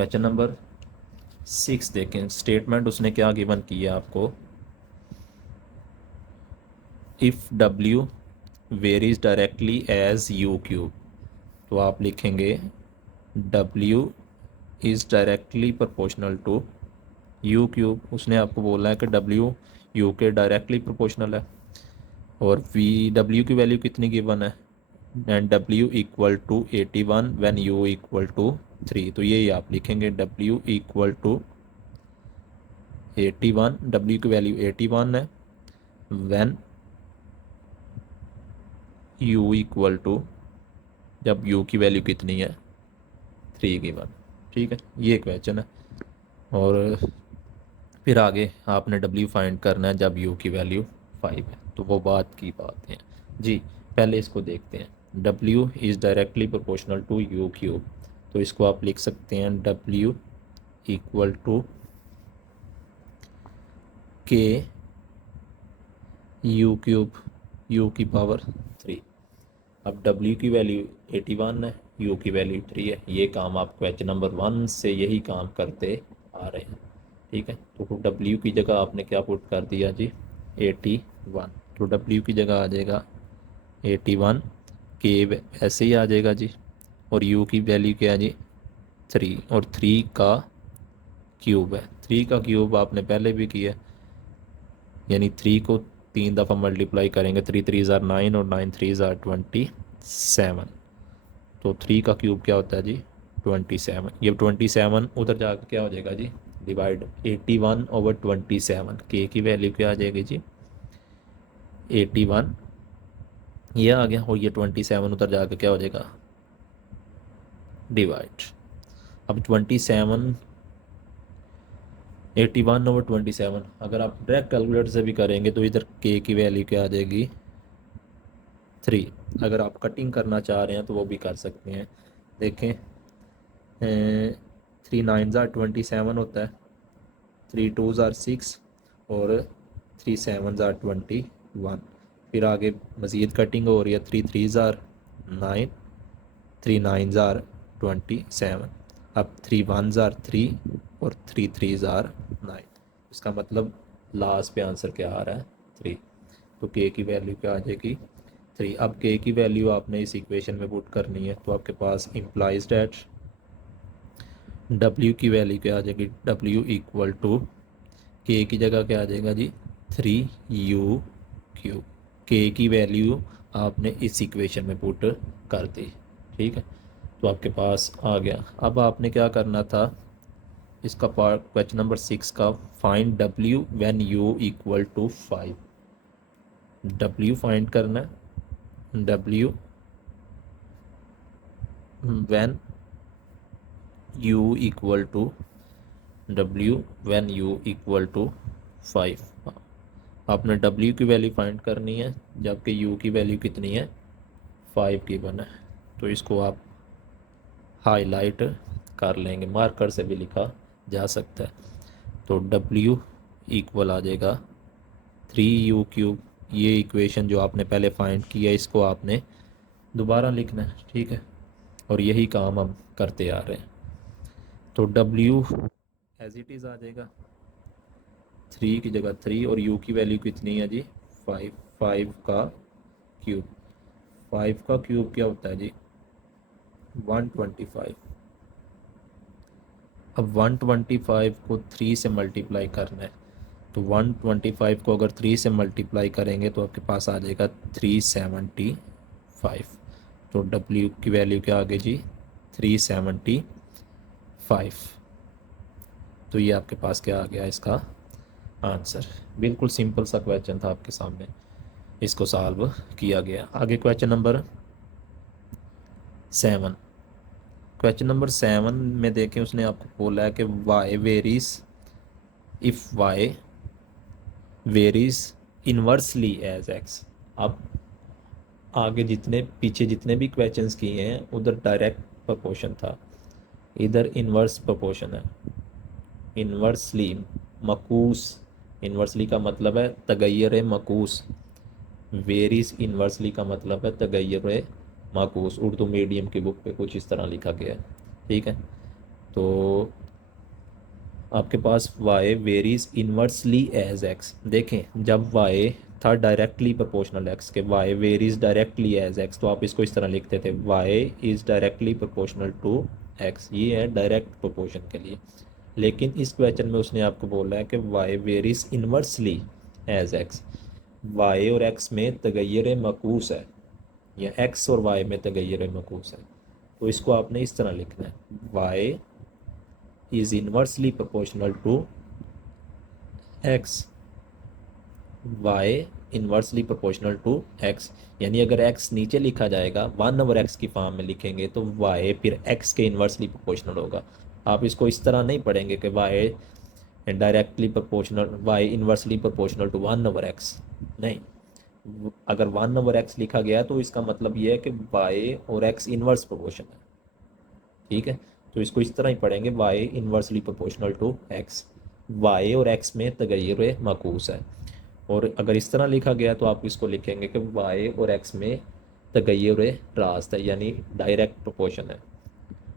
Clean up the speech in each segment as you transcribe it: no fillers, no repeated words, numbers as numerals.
Question number 6 देखें, statement उसने क्या गिवन किया आपको, if W varies directly as U cube, तो आप लिखेंगे W is directly proportional to U cube. उसने आपको बोला है कि डब्ल्यू यू के डायरेक्टली प्रोपोर्शनल है, और वी डब्ल्यू की वैल्यू कितनी गिवन है, and W equal to 81 when U equal to 3। तो यही आप लिखेंगे डब्ल्यू इक्वल टू 81, डब्ल्यू की वैल्यू 81 है, व्हेन यू इक्वल टू, जब यू की वैल्यू कितनी है 3 गिवन। ठीक है, ये क्वेश्चन है। और फिर आगे आपने डब्ल्यू फाइंड करना है जब यू की वैल्यू 5 है, तो वो बात की बात है जी। पहले इसको देखते हैं, W is directly proportional to U cube, तो इसको आप लिख सकते हैं W equal to K U cube, U की पावर 3। अब डब्ल्यू की वैल्यू 81 है, यू की वैल्यू 3 है। ये काम आप क्वेश्चन नंबर 1 से यही काम करते आ रहे हैं। ठीक है, तो डब्ल्यू की जगह आपने क्या पुट कर दिया जी, 81। तो डब्ल्यू की जगह आ जाएगा 81, के ऐसे ही आ जाएगा जी, और यू की वैल्यू क्या है जी 3, और 3 का क्यूब है। 3 का क्यूब आपने पहले भी किया, यानी 3 को 3 दफ़ा मल्टीप्लाई करेंगे, 3 3 ज़ार 9 और 9 3 ज़ार 27। तो 3 का क्यूब क्या होता है जी 27। ये 27 उधर जाकर क्या हो जाएगा जी, डिवाइड 81/27। के की वैल्यू क्या आ जाएगी जी 81, ये आ गया, और ये 27 उधर जाकर क्या हो जाएगा डिवाइड। अब 27, 81/27 अगर आप डायरेक्ट कैलकुलेटर से भी करेंगे तो इधर के की वैल्यू क्या आ जाएगी 3। अगर आप कटिंग करना चाह रहे हैं तो वो भी कर सकते हैं। देखें, 3 9 ज़ार 27 होता है, 3 2 ज़ार 6, और 3 7 ज़ार 21। फिर आगे मज़ीद कटिंग हो रही है, 3 3 ज़ार 9, 3 9 ज़ार 27। अब 3 1 ज़ार 3, और 3 3 ज़ार 9। इसका मतलब लास्ट पे आंसर क्या आ रहा है 3। तो के की वैल्यू क्या आ जाएगी 3। अब के की वैल्यू आपने इस इक्वेशन में पुट करनी है, तो आपके पास इम्प्लाइज डैट डब्ल्यू की वैल्यू क्या आ जाएगी, डब्ल्यू इक्वल टू के की जगह क्या आ जाएगा जी 3u क्यूब। के की वैल्यू आपने इस इक्वेशन में पुट कर दी। ठीक है, तो आपके पास आ गया। अब आपने क्या करना था, इसका पार्ट क्वेश्चन नंबर 6 का, find W when U equal to 5। W find करना है, W when U equal to, W when U equal to 5। आपने डब्ल्यू की वैल्यू फाइंड करनी है जबकि यू की वैल्यू कितनी है 5 की बना है। तो इसको आप हाईलाइट कर लेंगे, मार्कर से भी लिखा जा सकता है। तो डब्ल्यू इक्वल आ जाएगा 3u क्यूब। ये इक्वेशन जो आपने पहले फाइंड किया इसको आपने दोबारा लिखना है। ठीक है, और यही काम हम करते आ रहे हैं। तो डब्ल्यू एज इट इज़ आ जाएगा 3 की जगह 3, और u की वैल्यू कितनी है जी 5। 5 का क्यूब, 5 का क्यूब क्या होता है जी 125। अब 125 को 3 से मल्टीप्लाई करना है, तो 125 को अगर 3 से मल्टीप्लाई करेंगे तो आपके पास आ जाएगा 375। तो W की वैल्यू क्या आ गई जी 375। तो ये आपके पास क्या आ गया इसका आंसर। बिल्कुल सिंपल सा क्वेश्चन था आपके सामने, इसको सॉल्व किया गया। आगे क्वेश्चन नंबर 7। क्वेश्चन नंबर 7 में देखें, उसने आपको बोला है कि Y varies, if Y varies inversely as X. अब आगे जितने पीछे जितने भी क्वेश्चंस किए हैं उधर डायरेक्ट प्रोपोर्शन था, इधर इन्वर्स प्रोपोर्शन है। इन्वर्सली मकूस, इन्वर्सली का मतलब है तगैर मकूस, वेरीज इन्वर्सली का मतलब है तगैर माकूस। उर्दू मीडियम की बुक पे कुछ इस तरह लिखा गया है। ठीक है, तो आपके पास y varies inversely as x। देखें जब y था डायरेक्टली प्रोपोर्शनल x के, y varies directly as x, तो आप इसको इस तरह लिखते थे y is directly proportional to x। ये है डायरेक्ट प्रोपोर्शन के लिए। लेकिन इस क्वेश्चन में उसने आपको बोला है कि y varies inversely as x। y और x में तगय्युर मकूस है, या x और y में तगय्युर मकूस है। तो इसको आपने इस तरह लिखना है y is inversely proportional to x, y inversely proportional to x। यानी अगर x नीचे लिखा जाएगा 1/x की फॉर्म में लिखेंगे तो y फिर x के इन्वर्सली प्रोपोर्शनल होगा। आप इसको इस तरह नहीं पढ़ेंगे कि y directly proportional, y inversely proportional to 1/x। नहीं, अगर 1/x लिखा गया तो इसका मतलब ये है कि y और x इन्वर्स प्रोपोर्शन है। ठीक है, तो इसको इस तरह ही पढ़ेंगे y inversely proportional to x। y और x में तगय्युर माकूस है। और अगर इस तरह लिखा गया तो आप इसको लिखेंगे कि y और x में तगय्युर रास्त है, यानी डायरेक्ट प्रोपोर्शन है।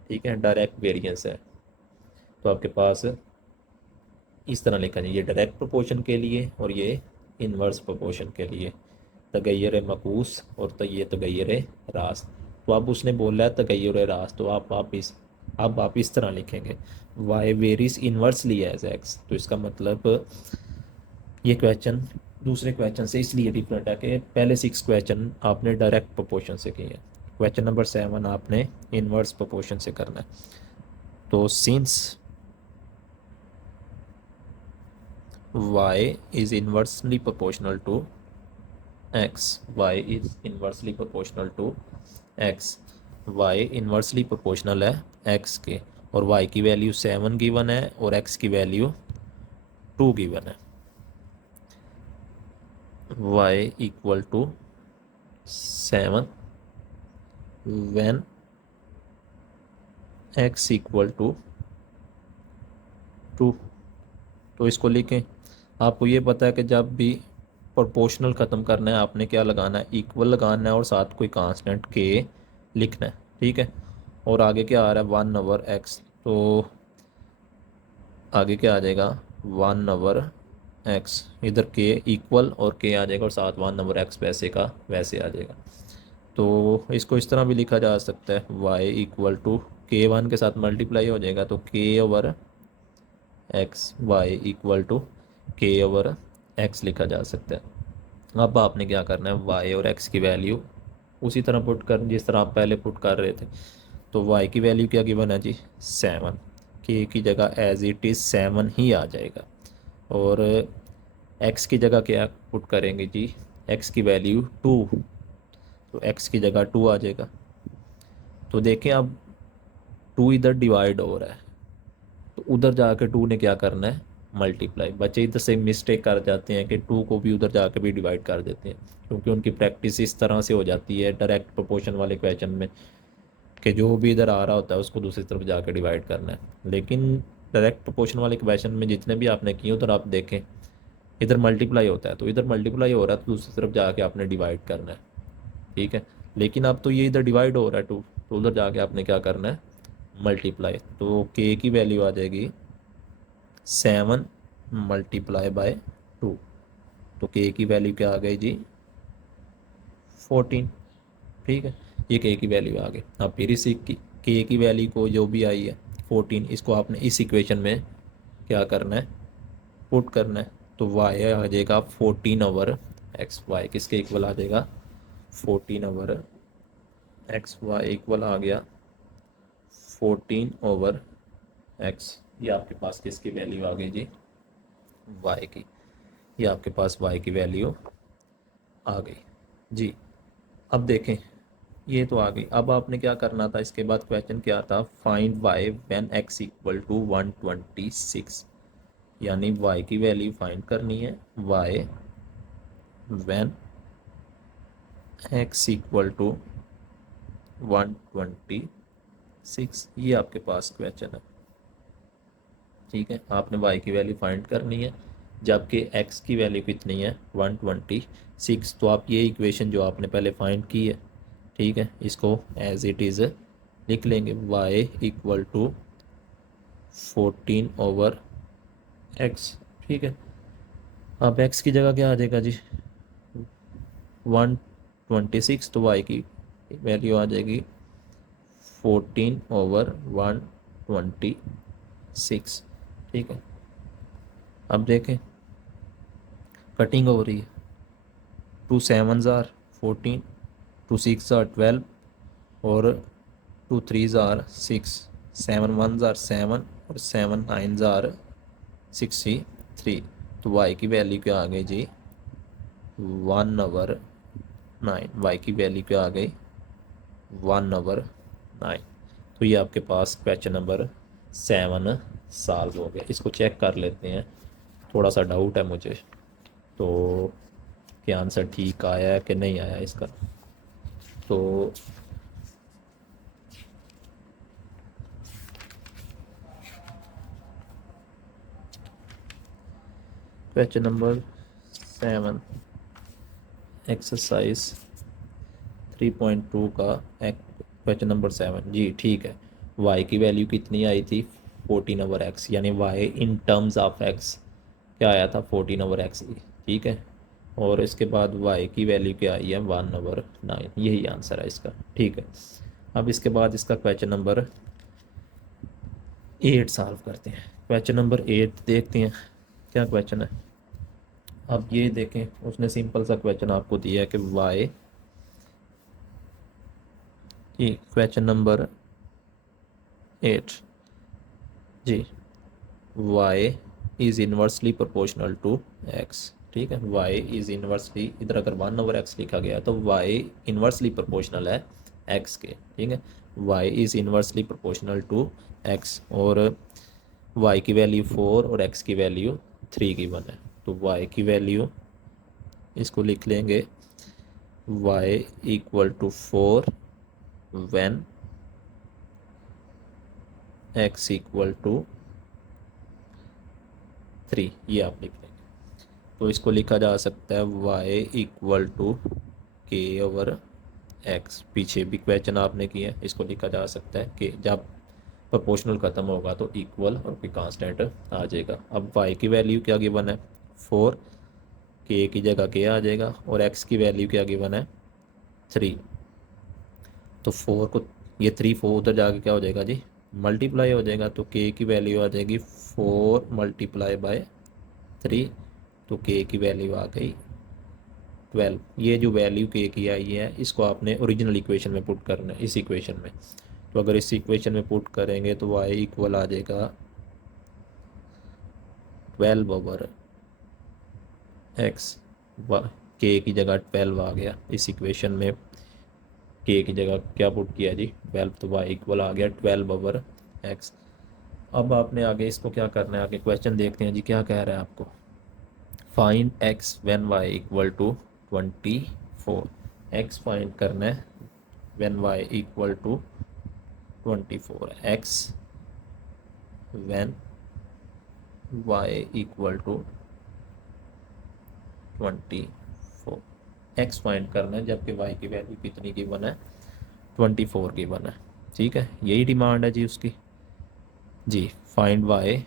ठीक है, डायरेक्ट वेरिएंस है। तो आपके पास इस तरह लिखा जाए, ये डायरेक्ट प्रोपोर्शन के लिए और ये इन्वर्स प्रोपोर्शन के लिए, तगय्युर मकूस और तो ये तगय्युर रास्त। तो अब उसने बोला है तगय्युर रास्त, तो अब आप इस तरह लिखेंगे y varies inversely as x। तो इसका मतलब ये क्वेश्चन दूसरे क्वेश्चन से इसलिए डिफरेंट है कि पहले 6 क्वेश्चन आपने डायरेक्ट प्रोपोर्शन से किए हैं, क्वेश्चन नंबर 7 आपने इन्वर्स प्रोपोर्शन से करना है। तो since y is inversely proportional to x, y is inversely proportional to x, y inversely proportional है x के, और y की वैल्यू 7 गिवन है और x की वैल्यू 2 गिवन है। y equal to 7 when x equal to 2। तो इसको लिखें। आपको ये पता है कि जब भी प्रोपोर्शनल ख़त्म करना है आपने क्या लगाना है, इक्वल लगाना है और साथ कोई कांस्टेंट के लिखना है। ठीक है, और आगे क्या आ रहा है 1/x, तो आगे क्या आ जाएगा 1/x, इधर के इक्वल और के आ जाएगा और साथ 1/x वैसे का वैसे आ जाएगा। तो इसको इस तरह भी लिखा जा सकता है y इक्वल टू k1 के साथ मल्टीप्लाई हो जाएगा तो k/x, y equal to k/x लिखा जा सकता है। अब आपने क्या करना है y और x की वैल्यू उसी तरह पुट कर जिस तरह आप पहले पुट कर रहे थे। तो y की वैल्यू क्या गिवन है जी 7, k की जगह एज इट इज़ 7 ही आ जाएगा, और x की जगह क्या पुट करेंगे जी, x की वैल्यू 2, तो x की जगह 2 आ जाएगा। तो देखें अब 2 इधर डिवाइड हो रहा है तो उधर जाकर 2 ने क्या करना है मल्टीप्लाई। बच्चे इधर से मिस्टेक कर जाते हैं कि 2 को भी उधर जाकर भी डिवाइड कर देते हैं, क्योंकि उनकी प्रैक्टिस इस तरह से हो जाती है डायरेक्ट प्रोपोर्शन वाले क्वेश्चन में कि जो भी इधर आ रहा होता है उसको दूसरी तरफ जाकर डिवाइड करना है। लेकिन डायरेक्ट प्रोपोर्शन वाले क्वेश्चन में जितने भी आपने किए उधर आप देखें इधर मल्टीप्लाई होता है, तो इधर मल्टीप्लाई हो रहा है तो दूसरी तरफ जाके आपने डिवाइड करना है। ठीक है, लेकिन अब तो ये इधर डिवाइड हो रहा है 2, तो उधर जाके आपने क्या करना है मल्टीप्लाई। तो k की वैल्यू आ जाएगी 7 मल्टीप्लाई बाय 2, तो k की वैल्यू क्या आ गई जी 14। ठीक है, ये k की वैल्यू आ गई। अब फिर इसी k की वैल्यू को जो भी आई है 14, इसको आपने इस इक्वेशन में क्या करना है पुट करना है। तो y आ जाएगा 14/x, y किसके इक्वल आ जाएगा 14/x, y इक्वल आ गया 14/x। ये आपके पास किसकी वैल्यू आ गई जी y की, ये आपके पास y की वैल्यू आ गई जी। अब देखें ये तो आ गई। अब आपने क्या करना था, इसके बाद क्वेश्चन क्या था find y when x equal to 126, यानी y की वैल्यू फाइंड करनी है y when x equal to 126, ये आपके पास क्वेश्चन है। ठीक है, आपने y की वैल्यू फाइंड करनी है जबकि x की वैल्यू कितनी है 126। तो आप ये इक्वेशन जो आपने पहले फाइंड की है, ठीक है, इसको एज इट इज़ लिख लेंगे y इक्वल टू 14/x, ठीक है। अब x की जगह क्या आ जाएगा जी, 126, तो y की वैल्यू आ जाएगी 14/126, ठीक है। अब देखें कटिंग हो रही है, 2 7s आर 14, 2 6 आर 12 और 2 3s आर 6, 7 1s आर 7 और 7 9s आर 63। तो y की वैल्यू क्या आ गई जी, 1/9। y की वैल्यू क्या आ गई, 1/9। तो ये आपके पास क्वेश्चन नंबर 7 सॉल्व हो गया। इसको चेक कर लेते हैं, थोड़ा सा डाउट है मुझे तो क्या आंसर ठीक आया है कि नहीं आया इसका। तो क्वेश्चन नंबर 7 एक्सरसाइज 3.2 का क्वेश्चन नंबर 7 जी, ठीक है। y की वैल्यू कितनी आई थी, 14/x, यानी y in terms of x क्या आया था, 14/x, ठीक है। और इसके बाद y की वैल्यू क्या आई है, 1/9, यही आंसर है इसका, ठीक है। अब इसके बाद इसका क्वेश्चन नंबर 8 सॉल्व करते हैं। क्वेश्चन नंबर 8 देखते हैं क्या क्वेश्चन है। अब ये देखें, उसने सिंपल सा क्वेश्चन आपको दिया है कि y जी, क्वेश्चन नंबर 8 जी, y is inversely proportional to x, ठीक है। y इज़ इन्वर्सली, इधर अगर 1/x लिखा गया तो y इन्वर्सली प्रोपोर्शनल है x के, ठीक है। y is inversely proportional to x और y की वैल्यू 4 और x की वैल्यू 3 गिवन है। तो y की वैल्यू इसको लिख लेंगे y = 4 when x = 3, ये आप लिख लेंगे। तो इसको लिखा जा सकता है y = k/x। पीछे भी क्वेश्चन आपने किए हैं, इसको लिखा जा सकता है कि जब प्रोपोर्शनल ख़त्म होगा तो इक्वल और फिर कांस्टेंट आ जाएगा। अब y की वैल्यू क्या गिवन है, 4, k की जगह k आ जाएगा और x की वैल्यू क्या गिवन है, 3। तो 4 को, ये 3 4 उधर जाके क्या हो जाएगा जी, मल्टीप्लाई हो जाएगा। तो k की वैल्यू आ जाएगी 4 × 3, तो k की वैल्यू आ गई 12। ये जो वैल्यू k की आई है इसको आपने ओरिजिनल इक्वेशन में पुट करना है, इस इक्वेशन में। तो अगर इस इक्वेशन में पुट करेंगे तो y = आ जाएगा 12/x, k की जगह 12 आ गया। इस इक्वेशन में k की जगह क्या पुट किया जी, 12, तो y = आ गया 12/x। अब आपने आगे इसको क्या करना है, आगे क्वेश्चन देखते हैं जी क्या कह रहा है आपको। Find x when y = 24। x find करना है when y = 24। x when y = 24, x find करना है जबकि y की वैल्यू कितनी गिवन है, 24 गिवन है, ठीक है। यही डिमांड है जी उसकी जी, फाइंड y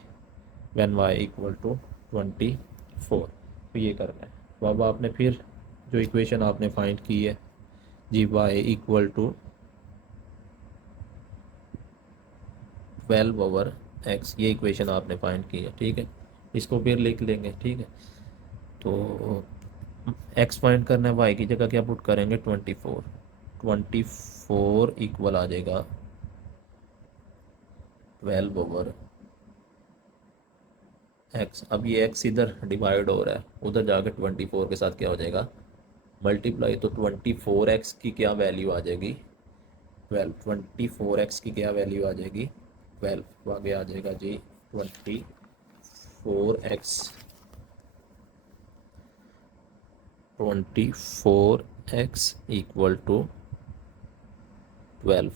व्हेन y = 24, तो ये करना है। तो अब आपने फिर जो इक्वेशन आपने फाइंड की है जी, y = 12/x, ये इक्वेशन आपने फाइंड की है, ठीक है। इसको फिर लिख लेंगे, ठीक है। तो x फाइंड करना है, y की जगह क्या पुट करेंगे, 24। 24 इक्वल आ जाएगा 12/x। अब ये x इधर डिवाइड हो रहा है, उधर जाकर 24 के साथ क्या हो जाएगा, मल्टीप्लाई। तो 24x की क्या वैल्यू आ जाएगी, 12। 24x की क्या वैल्यू आ जाएगी, 12। तो आगे आ जाएगा जी 24x = 12।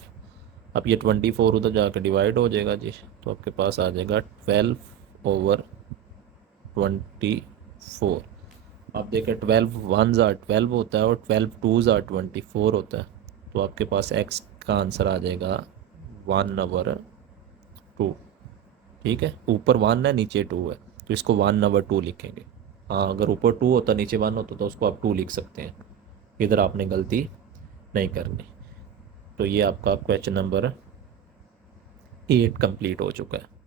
अब ये 24 उधर जाकर डिवाइड हो जाएगा जी, तो आपके पास आ जाएगा 12/24। आप देखें 12 1s आर 12 होता है और 12 2s आर 24 होता है। तो आपके पास x का आंसर आ जाएगा 1/2, ठीक है, ऊपर 1 है नीचे 2 है, तो इसको 1/2 लिखेंगे। हाँ, अगर ऊपर 2 होता नीचे 1 होता तो उसको आप 2 लिख सकते हैं। इधर आपने गलती नहीं करनी। तो ये आपका क्वेश्चन नंबर 8 कंप्लीट हो चुका है।